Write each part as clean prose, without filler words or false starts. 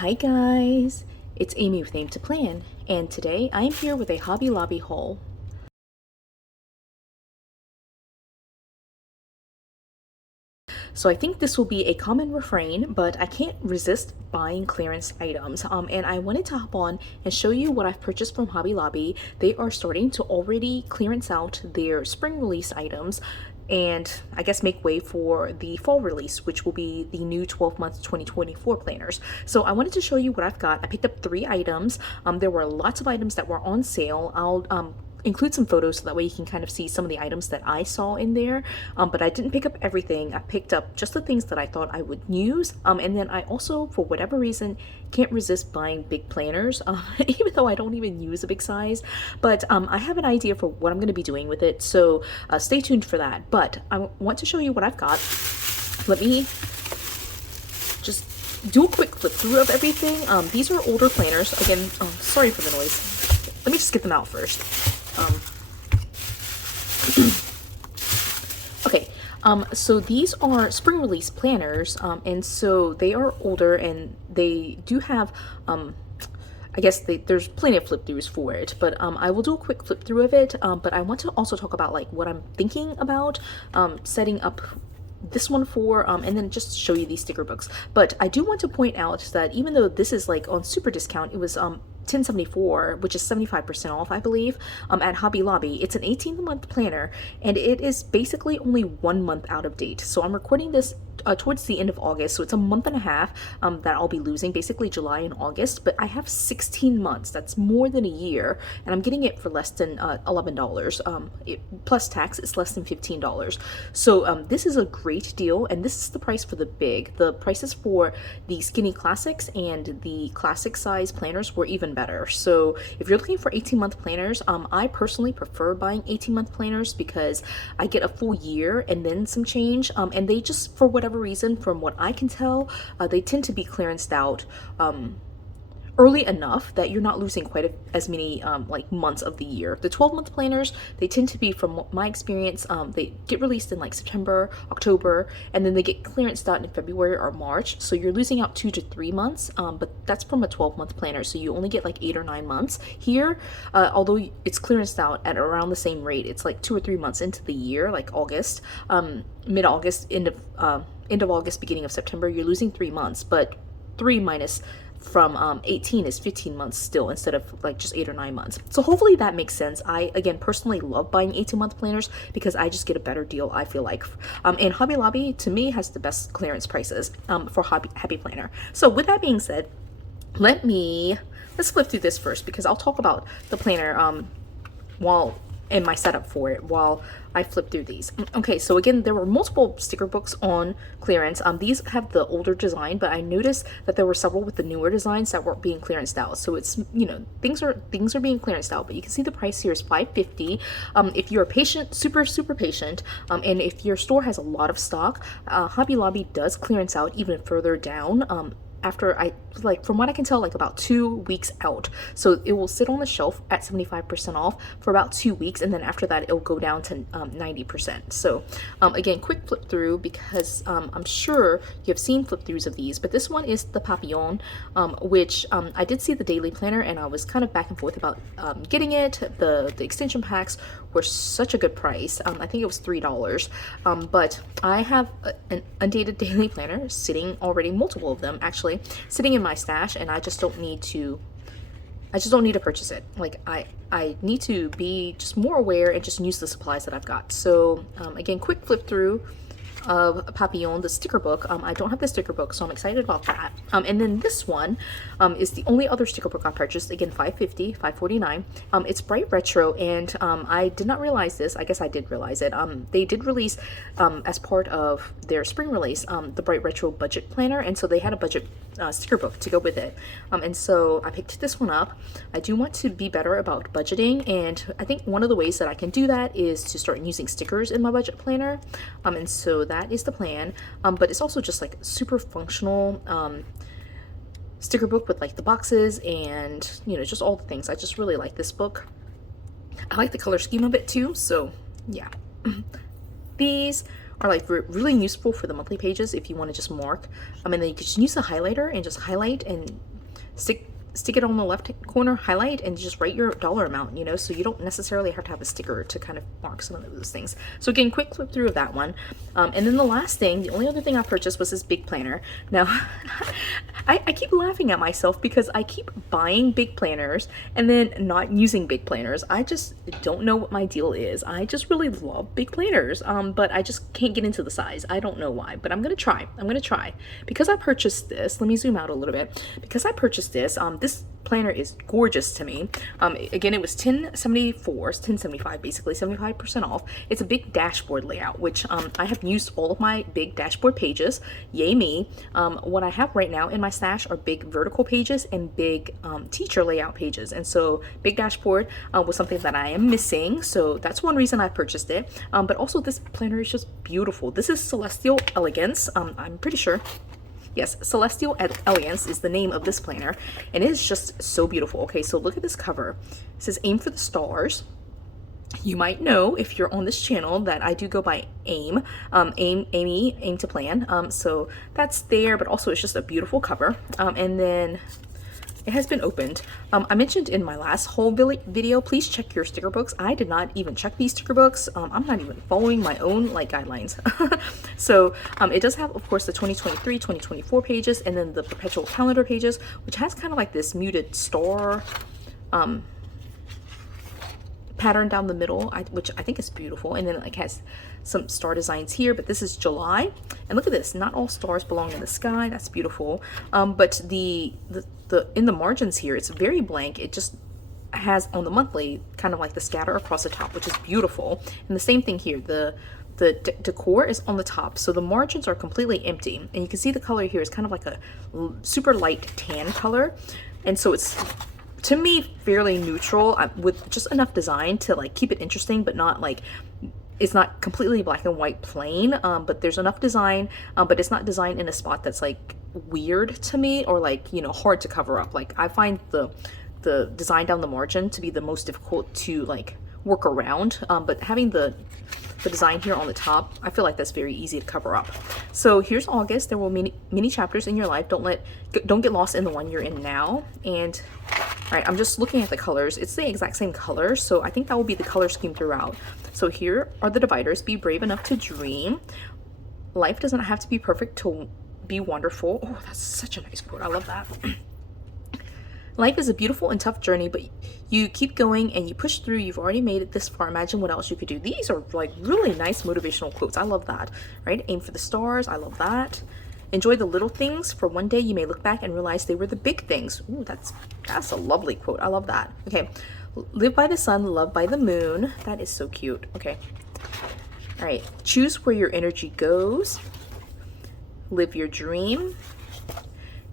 Hi guys, it's Amy with Aim to Plan, and today I am here with a Hobby Lobby haul. So I think this will be a common refrain, but I can't resist buying clearance items. And I wanted to hop on and show you what I've purchased from Hobby Lobby. They are starting to already clearance out their spring release items and I guess make way for the fall release, which will be the new 12-month 2024 planners. So I wanted to show you what I've got. I picked up 3 items. There were lots of items that were on sale. I'll include some photos so that way you can kind of see some of the items that I saw in there. But I didn't pick up everything. I picked up just the things that I thought I would use. And then I also, for whatever reason, can't resist buying big planners, even though I don't even use a big size. But I have an idea for what I'm going to be doing with it. So stay tuned for that. But I want to show you what I've got. Let me just do a quick flip through of everything. These are older planners. Again, sorry for the noise. Let me just get them out first. Okay, so these are spring release planners, and so they are older and they do have, I guess there's plenty of flip throughs for it, but I will do a quick flip through of it. But I want to also talk about like what I'm thinking about setting up this one for, and then just show you these sticker books. But I do want to point out that even though this is like on super discount, it was $10.74, which is 75% off, I believe, at Hobby Lobby. It's an 18-month planner, and it is basically only 1 month out of date. So I'm recording this towards the end of August, so it's a month and a half that I'll be losing, basically July and August, but I have 16 months. That's more than a year, and I'm getting it for less than $11. Plus tax, it's less than $15. So this is a great deal, and this is the price for the big. The prices for the Skinny Classics and the classic size planners were even better. So if you're looking for 18-month planners, I personally prefer buying 18-month planners because I get a full year and then some change, and they just, for whatever reason, from what I can tell, they tend to be clearanced out early enough that you're not losing quite as many like months of the year. The 12-month planners, they tend to be, from my experience, they get released in like September, October, and then they get clearanced out in February or March. So you're losing out 2 to 3 months, but that's from a 12-month planner. So you only get like 8 or 9 months. Here, although it's clearanced out at around the same rate, it's like 2 or 3 months into the year, like August, mid-August, end of August, beginning of September, you're losing 3 months, but 3 minus from 18 is 15 months still, instead of like just 8 or 9 months. So hopefully that makes sense. I, again, personally love buying 18-month planners because I just get a better deal, I feel like. And Hobby Lobby, to me, has the best clearance prices for Happy Planner. So with that being said, let's flip through this first because I'll talk about the planner while in my setup for it while I flip through these. Okay, so again, there were multiple sticker books on clearance. These have the older design, but I noticed that there were several with the newer designs that weren't being clearanced out. So it's, you know, things are being clearanced out, but you can see the price here is $5.50. If you're patient, super patient, and if your store has a lot of stock, Hobby Lobby does clearance out even further down. After from what I can tell, like about 2 weeks out. So it will sit on the shelf at 75% off for about 2 weeks, and then after that it'll go down to 90%. So again, quick flip through because I'm sure you've seen flip throughs of these, but this one is the Papillon, which I did see the daily planner and I was kind of back and forth about getting it. The extension packs were such a good price. I think it was $3, but I have an undated daily planner sitting already, multiple of them actually, sitting in my stash, and I just don't need to purchase it. Like I need to be just more aware and just use the supplies that I've got. So again, quick flip through of Papillon, the sticker book. I don't have the sticker book, so I'm excited about that. And then this one is the only other sticker book I purchased. Again, $5.50, $5.49. It's Bright Retro, and I did not realize this. I guess I did realize it. They did release, as part of their spring release, the Bright Retro budget planner, and so they had a budget sticker book to go with it. And so I picked this one up. I do want to be better about budgeting, and I think one of the ways that I can do that is to start using stickers in my budget planner. And so that is the plan. But it's also just like super functional sticker book with like the boxes and, you know, just all the things. I just really like this book. I like the color scheme of it too, so yeah. These are like really useful for the monthly pages if you want to just mark. And then you can just use the highlighter and just highlight and stick it on the left corner, highlight, and just write your dollar amount, you know, so you don't necessarily have to have a sticker to kind of mark some of those things. So again, quick flip through of that one. And then the last thing, the only other thing I purchased was this big planner. Now, I keep laughing at myself because I keep buying big planners and then not using big planners. I just don't know what my deal is. I just really love big planners, but I just can't get into the size. I don't know why, but I'm gonna try. Because I purchased this. Let me zoom out a little bit. Because I purchased this, this planner is gorgeous to me. Again, it was $10.75, basically 75% off. It's a big dashboard layout, which I have used all of my big dashboard pages. Yay me. What I have right now in my stash are big vertical pages and big teacher layout pages. And so big dashboard was something that I am missing. So that's one reason I purchased it. But also this planner is just beautiful. This is Celestial Elegance. I'm pretty sure. Yes, Celestial Elegance is the name of this planner, and it is just so beautiful. Okay, so look at this cover. It says Aim for the Stars. You might know if you're on this channel that I do go by AIM, Aim to Plan. So that's there, but also it's just a beautiful cover. And then it has been opened. I mentioned in my last whole video, please check your sticker books. I did not even check these sticker books. I'm not even following my own like guidelines. So it does have, of course, the 2023, 2024 pages, and then the perpetual calendar pages, which has kind of like this muted star pattern down the middle, which I think is beautiful. And then it like has some star designs here, but this is July. And look at this, not all stars belong in the sky. That's beautiful. But the in the margins here, it's very blank. It just has on the monthly kind of like the scatter across the top, which is beautiful. And the same thing here, the decor is on the top, so the margins are completely empty, and you can see the color here is kind of like a super light tan color, and so it's, to me, fairly neutral with just enough design to like keep it interesting, but not like, it's not completely black and white plain, but there's enough design, but it's not designed in a spot that's like weird to me or like, you know, hard to cover up. Like I find the design down the margin to be the most difficult to like work around, but having the design here on the top, I feel like that's very easy to cover up. So here's August. There will be many chapters in your life. Don't get lost in the one you're in now. And all right, I'm just looking at the colors. It's the exact same color, so I think that will be the color scheme throughout. So here are the dividers. Be brave enough to dream. Life doesn't have to be perfect to be wonderful. Oh, that's such a nice quote. I love that. Life is a beautiful and tough journey, but you keep going and you push through. You've already made it this far. Imagine what else you could do. These are like really nice motivational quotes. I love that, right? Aim for the stars. I love that. Enjoy the little things, for one day you may look back and realize they were the big things. Ooh, that's a lovely quote. I love that. Okay. Live by the sun, love by the moon. That is so cute. Okay. All right. Choose where your energy goes. Live your dream.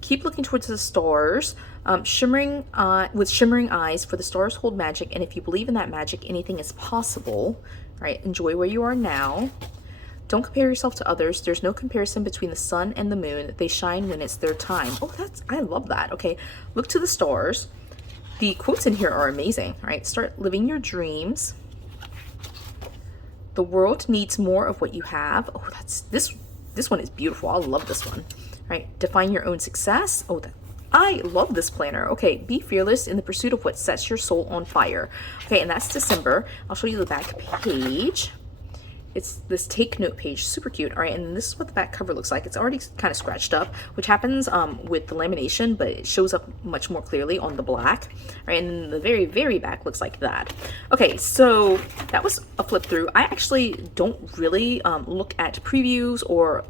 Keep looking towards the stars. With shimmering eyes, for the stars hold magic, and if you believe in that magic, anything is possible. Right? Enjoy where you are now. Don't compare yourself to others. There's no comparison between the sun and the moon. They shine when it's their time. Oh, I love that. Okay. Look to the stars. The quotes in here are amazing, right? Start living your dreams. The world needs more of what you have. Oh, this one is beautiful. I love this one. Right? Define your own success. Oh, I love this planner. Okay, be fearless in the pursuit of what sets your soul on fire. Okay, and that's December. I'll show you the back page. It's this take note page, super cute. All right, and this is what the back cover looks like. It's already kind of scratched up, which happens with the lamination, but it shows up much more clearly on the black. All right, and then the very, very back looks like that. Okay, so that was a flip through. I actually don't really look at previews or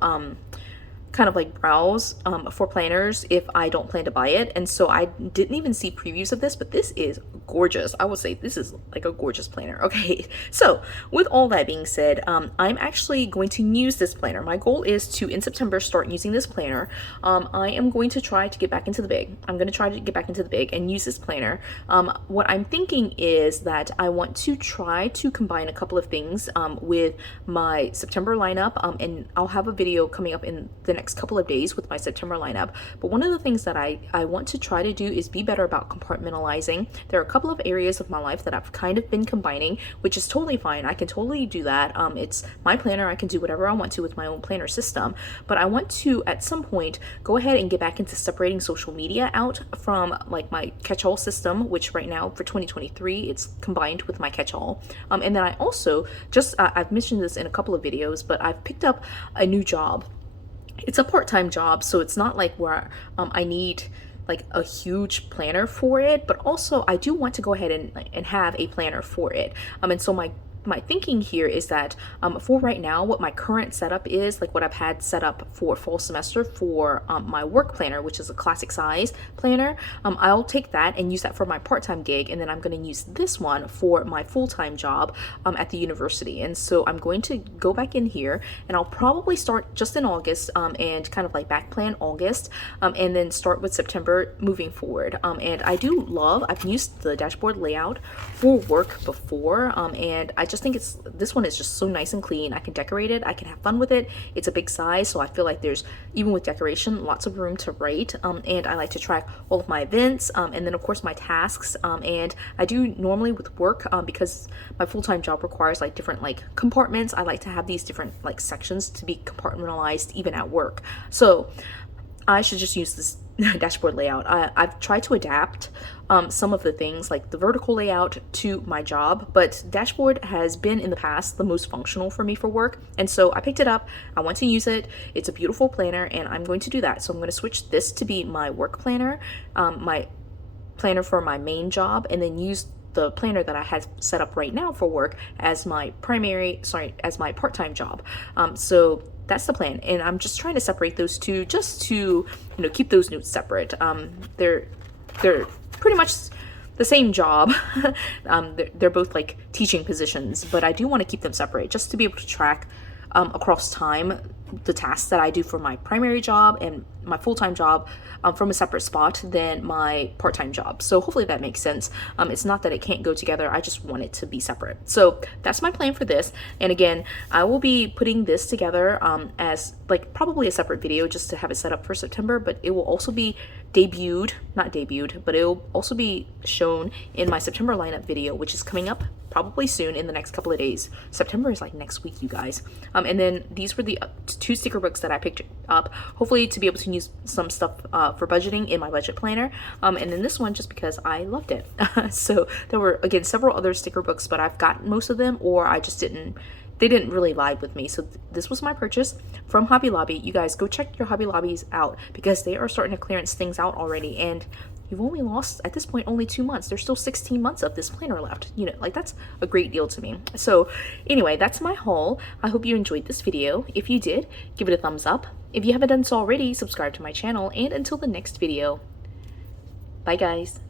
kind of like browse for planners if I don't plan to buy it, and so I didn't even see previews of this, but this is gorgeous. I would say this is like a gorgeous planner. Okay, so with all that being said, I'm actually going to use this planner. My goal is to, in September, start using this planner. I am going to try to get back into the big. I'm going to try to get back into the big and use this planner. What I'm thinking is that I want to try to combine a couple of things with my September lineup, and I'll have a video coming up in the next couple of days with my September lineup. But one of the things that I want to try to do is be better about compartmentalizing. There are a couple of areas of my life that I've kind of been combining, which is totally fine. I can totally do that. It's my planner. I can do whatever I want to with my own planner system. But I want to, at some point, go ahead and get back into separating social media out from like my catch-all system, which right now for 2023, it's combined with my catch-all. And then I also I've mentioned this in a couple of videos, but I've picked up a new job. It's a part-time job, so it's not like where I need like a huge planner for it, but also I do want to go ahead and have a planner for it. And so my thinking here is that for right now, what my current setup is, like what I've had set up for fall semester for my work planner, which is a classic size planner, I'll take that and use that for my part-time gig, and then I'm going to use this one for my full-time job at the university. And so I'm going to go back in here, and I'll probably start just in August and kind of like back plan August, and then start with September moving forward. And I've used the dashboard layout for work before, and I just think this one is just so nice and clean. I can decorate it, I can have fun with it. It's a big size, so I feel like there's, even with decoration, lots of room to write. And I like to track all of my events, and then of course my tasks. And I do normally with work, because my full-time job requires like different like compartments, I like to have these different like sections to be compartmentalized even at work. So I should just use this dashboard layout. I've tried to adapt some of the things like the vertical layout to my job, but dashboard has been in the past the most functional for me for work. And so I picked it up. I want to use it. It's a beautiful planner, and I'm going to do that. So I'm going to switch this to be my work planner, my planner for my main job, and then use the planner that I had set up right now for work as my as my part-time job. So that's the plan, and I'm just trying to separate those two just to keep those notes separate. They're pretty much the same job. They're both like teaching positions, but I do want to keep them separate just to be able to track across time the tasks that I do for my primary job and my full-time job from a separate spot than my part-time job. So hopefully that makes sense. It's not that it can't go together, I just want it to be separate. So that's my plan for this. And again, I will be putting this together as like probably a separate video just to have it set up for September, but it will also be not debuted, but it will also be shown in my September lineup video, which is coming up probably soon in the next couple of days. September is like next week, you guys. And then these were the 2 sticker books that I picked up, hopefully to be able to use some stuff for budgeting in my budget planner. And then this one just because I loved it. So there were, again, several other sticker books, but I've got most of them, or I just they didn't really vibe with me. So this was my purchase from Hobby Lobby. You guys go check your Hobby Lobbies out because they are starting to clearance things out already. And you've only lost, at this point, only 2 months. There's still 16 months of this planner left. Like that's a great deal to me. So anyway, that's my haul. I hope you enjoyed this video. If you did, give it a thumbs up. If you haven't done so already, subscribe to my channel. And until the next video, bye guys.